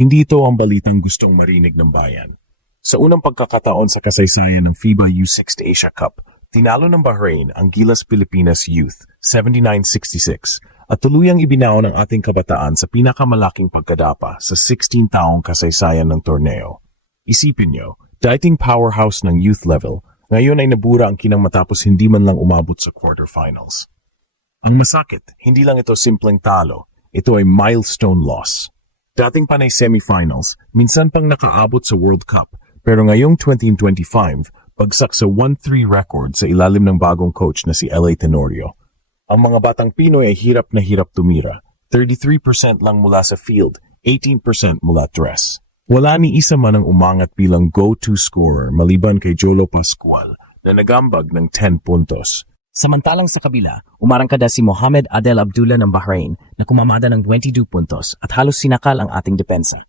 hindi ito ang balitang gustong marinig ng bayan. Sa unang pagkakataon sa kasaysayan ng FIBA U16 Asia Cup, tinalo ng Bahrain ang Gilas Pilipinas Youth 79-66 at tuluyang ibinao ng ating kabataan sa pinakamalaking pagkadapa sa 16 taong kasaysayan ng torneo. Isipin nyo, dating powerhouse ng youth level, ngayon ay nabura ang kinang matapos hindi man lang umabot sa quarterfinals. Ang masakit, hindi lang ito simpleng talo, ito ay milestone loss. Dating panay semifinals, minsan pang nakaabot sa World Cup, pero ngayong 2025, bagsak sa 1-3 record sa ilalim ng bagong coach na si L.A. Tenorio. Ang mga batang Pinoy ay hirap na hirap tumira, 33% lang mula sa field, 18% mula tres. Wala ni isa man ang umangat bilang go-to scorer maliban kay Jolo Pascual na nagambag ng 10 puntos. Samantalang sa kabila, umarangkada si Mohamed Adel Abdullah ng Bahrain na kumamada ng 22 puntos at halos sinakal ang ating depensa.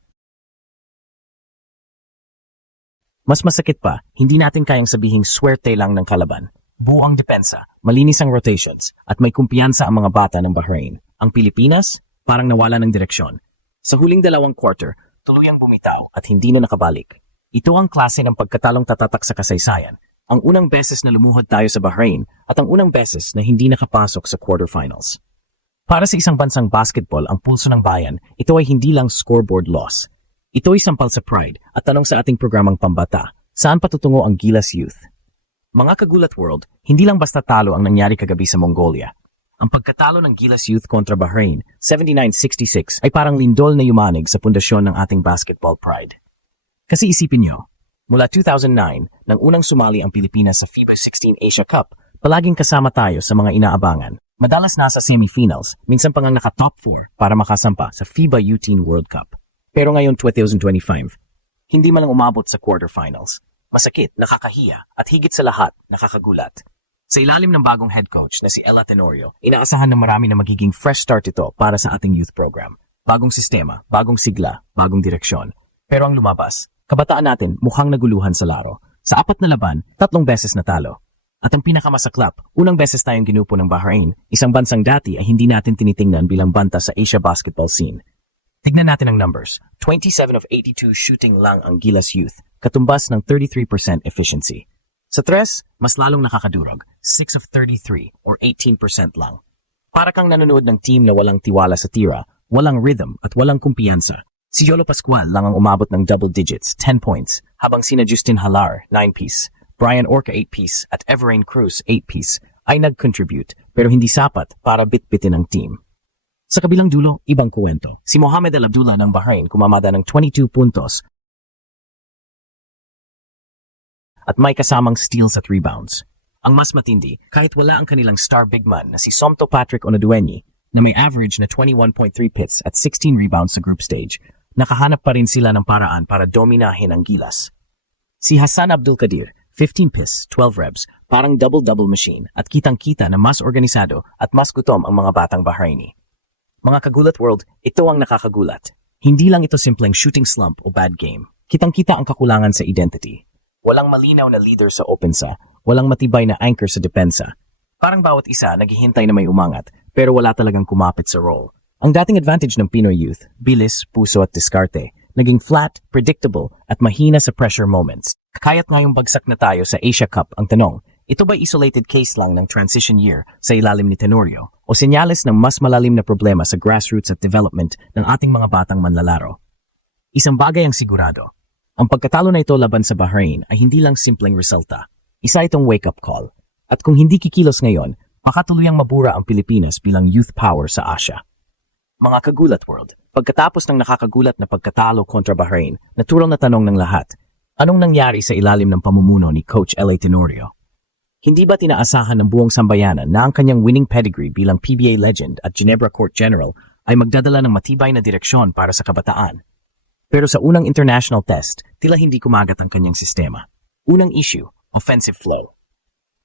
Mas masakit pa, hindi natin kayang sabihing swerte lang ng kalaban. Buo ang depensa, malinis ang rotations, at may kumpiyansa ang mga bata ng Bahrain. Ang Pilipinas, parang nawala ng direksyon. Sa huling dalawang quarter, tuluyang bumitaw at hindi na nakabalik. Ito ang klase ng pagkatalong tatatak sa kasaysayan. Ang unang beses na lumuhod tayo sa Bahrain at ang unang beses na hindi nakapasok sa quarterfinals. Para sa isang bansang basketball, ang pulso ng bayan, ito ay hindi lang scoreboard loss. Ito ay sampal sa pride at tanong sa ating programang pambata, saan patutungo ang Gilas Youth? Mga kagulat world, hindi lang basta talo ang nangyari kagabi sa Mongolia. Ang pagkatalo ng Gilas Youth kontra Bahrain, 79-66, ay parang lindol na yumanig sa pundasyon ng ating basketball pride. Kasi isipin nyo, mula 2009, nang unang sumali ang Pilipinas sa FIBA 16 Asia Cup, palaging kasama tayo sa mga inaabangan. Madalas nasa semifinals, minsan pang naka-top 4 para makasampa sa FIBA U18 World Cup. Pero ngayon 2025, hindi man lang umabot sa quarterfinals. Masakit, nakakahiya, at higit sa lahat, nakakagulat. Sa ilalim ng bagong head coach na si Ella Tenorio, inaasahan ng marami na magiging fresh start ito para sa ating youth program. Bagong sistema, bagong sigla, bagong direksyon. Pero ang lumabas, kabataan natin mukhang naguluhan sa laro. Sa 4 na laban, 3 beses natalo. At ang pinakamasaklap, unang beses tayong ginupo ng Bahrain, isang bansang dati ay hindi natin tinitingnan bilang banta sa Asia basketball scene. Tignan natin ang numbers. 27 of 82 shooting lang ang Gilas Youth, katumbas ng 33% efficiency. Sa tres, mas lalong nakakadurog, 6 of 33 or 18% lang. Para kang nanonood ng team na walang tiwala sa tira, walang rhythm at walang kumpiyansa. Si Jolo Pascual lang ang umabot ng double digits, 10 points, habang sina Justin Halar, 9-piece, Brian Orca, 8-piece, at Everrain Cruz, 8-piece, ay nag-contribute pero hindi sapat para bitbitin ang team. Sa kabilang dulo, ibang kuwento. Si Mohamed Al Abdullah ng Bahrain kumamada ng 22 puntos at may kasamang steals at rebounds. Ang mas matindi, kahit wala ang kanilang star big man na si Somto Patrick Onadueni na may average na 21.3 pits at 16 rebounds sa group stage, nakahanap pa rin sila ng paraan para dominahin ang Gilas. Si Hassan Abdul Qadir, 15 piss, 12 reps, parang double-double machine at kitang-kita na mas organisado at mas gutom ang mga batang Bahraini. Mga kagulat world, ito ang nakakagulat. Hindi lang ito simpleng shooting slump o bad game. Kitang-kita ang kakulangan sa identity. Walang malinaw na leader sa opensa, walang matibay na anchor sa depensa. Parang bawat isa naghihintay na may umangat, pero wala talagang kumapit sa role. Ang dating advantage ng Pinoy youth, bilis, puso at diskarte, naging flat, predictable at mahina sa pressure moments. Kaya't ngayong bagsak na tayo sa Asia Cup, ang tanong, ito ba'y isolated case lang ng transition year sa ilalim ni Tenorio o senyales ng mas malalim na problema sa grassroots at development ng ating mga batang manlalaro? Isang bagay ang sigurado. Ang pagkatalo na ito laban sa Bahrain ay hindi lang simpleng resulta. Isa itong wake-up call. At kung hindi kikilos ngayon, makatuluyang mabura ang Pilipinas bilang youth power sa Asia. Mga kagulat world, pagkatapos ng nakakagulat na pagkatalo kontra Bahrain, natural na tanong ng lahat, anong nangyari sa ilalim ng pamumuno ni Coach L.A. Tenorio? Hindi ba tinaasahan ng buong sambayanan na ang kanyang winning pedigree bilang PBA legend at Ginebra Court General ay magdadala ng matibay na direksyon para sa kabataan? Pero sa unang international test, tila hindi kumagat ang kanyang sistema. Unang issue, offensive flow.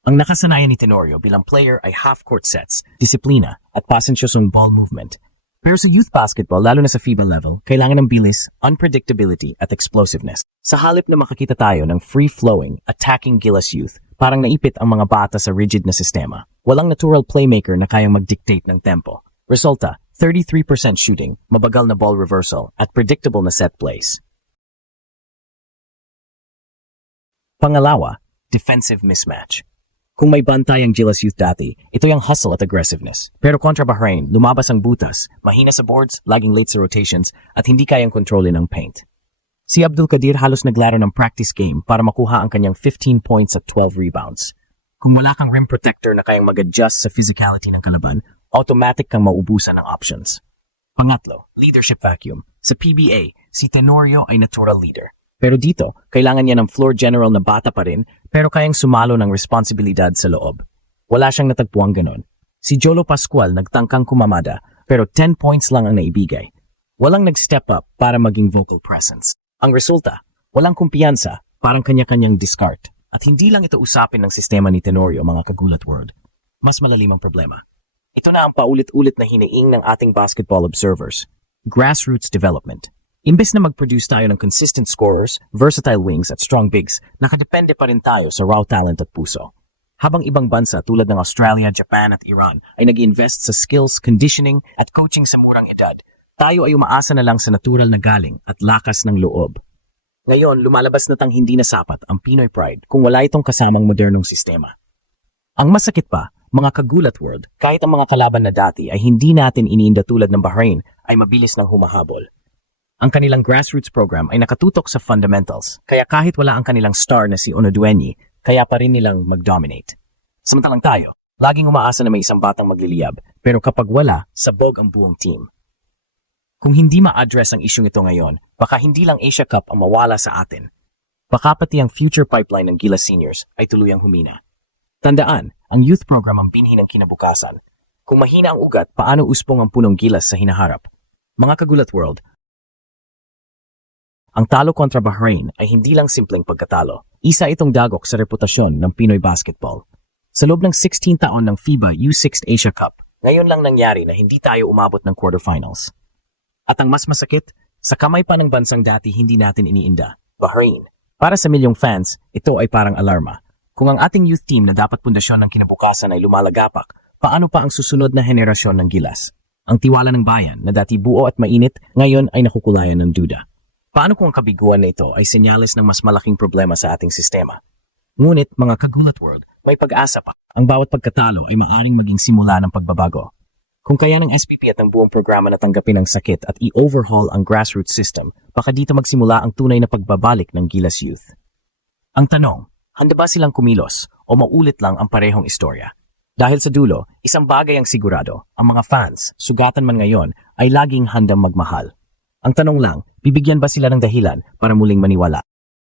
Ang nakasanayan ni Tenorio bilang player ay half-court sets, disiplina at pasensyosong ball movement. Pero sa youth basketball, lalo na sa FIBA level, kailangan ng bilis, unpredictability at explosiveness. Sa halip na makakita tayo ng free-flowing, attacking Gilas Youth, parang naipit ang mga bata sa rigid na sistema. Walang natural playmaker na kayang mag-dictate ng tempo. Resulta, 33% shooting, mabagal na ball reversal, at predictable na set plays. Pangalawa, defensive mismatch. Kung may bantay ang Gilas Youth dati, ito yung hustle at aggressiveness. Pero kontra Bahrain, lumabas ang butas, mahina sa boards, laging late sa rotations, at hindi kayang kontrolin ang paint. Si Abdul Qadir halos naglaro ng practice game para makuha ang kanyang 15 points at 12 rebounds. Kung wala kang rim protector na kayang mag-adjust sa physicality ng kalaban, automatic kang maubusan ng options. Pangatlo, leadership vacuum. Sa PBA, si Tenorio ay natural leader. Pero dito, kailangan niya ng floor general na bata pa rin, pero kayang sumalo ng responsibilidad sa loob. Wala siyang natagpuang ganon. Si Jolo Pascual nagtangkang kumamada, pero 10 points lang ang naibigay. Walang nag-step up para maging vocal presence. Ang resulta, walang kumpiyansa, parang kanya-kanyang discard. At hindi lang ito usapin ng sistema ni Tenorio, mga kagulat world. Mas malalim ang problema. Ito na ang paulit-ulit na hiniing ng ating basketball observers. Grassroots development. Imbes na mag-produce tayo ng consistent scorers, versatile wings at strong bigs, nakadepende pa rin tayo sa raw talent at puso. Habang ibang bansa tulad ng Australia, Japan at Iran ay nag-invest sa skills, conditioning at coaching sa murang edad, tayo ay umaasa na lang sa natural na galing at lakas ng loob. Ngayon, lumalabas na tang hindi na sapat ang Pinoy Pride kung wala itong kasamang modernong sistema. Ang masakit pa, mga kagulat world, kahit ang mga kalaban na dati ay hindi natin iniinda tulad ng Bahrain ay mabilis nang humahabol. Ang kanilang grassroots program ay nakatutok sa fundamentals, kaya kahit wala ang kanilang star na si Onoduenyi, kaya pa rin nilang mag-dominate. Samantalang tayo, laging umaasa na may isang batang magliliyab, pero kapag wala, sabog ang buong team. Kung hindi ma-address ang isyong ito ngayon, baka hindi lang Asia Cup ang mawala sa atin. Baka pati ang future pipeline ng Gilas Seniors ay tuluyang humina. Tandaan, ang youth program ang binhi ng kinabukasan. Kung mahina ang ugat, paano uspong ang punong gilas sa hinaharap? Mga kagulat world, ang talo kontra Bahrain ay hindi lang simpleng pagkatalo. Isa itong dagok sa reputasyon ng Pinoy basketball. Sa loob ng 16 taon ng FIBA U6 Asia Cup, ngayon lang nangyari na hindi tayo umabot ng quarterfinals. At ang mas masakit, sa kamay pa ng bansang dati hindi natin iniinda, Bahrain. Para sa milyong fans, ito ay parang alarma. Kung ang ating youth team na dapat pundasyon ng kinabukasan ay lumalagapak, paano pa ang susunod na henerasyon ng Gilas? Ang tiwala ng bayan na dati buo at mainit, ngayon ay nakukulayan ng duda. Paano kung ang kabiguan na ito ay senyales ng mas malaking problema sa ating sistema? Ngunit, mga kagulat world, may pag-asa pa. Ang bawat pagkatalo ay maaring maging simula ng pagbabago. Kung kaya ng SPP at ng buong programa na tanggapin ang sakit at i-overhaul ang grassroots system, baka dito magsimula ang tunay na pagbabalik ng Gilas Youth. Ang tanong, handa ba silang kumilos o maulit lang ang parehong istorya? Dahil sa dulo, isang bagay ang sigurado, ang mga fans, sugatan man ngayon, ay laging handang magmahal. Ang tanong lang, bibigyan ba sila ng dahilan para muling maniwala?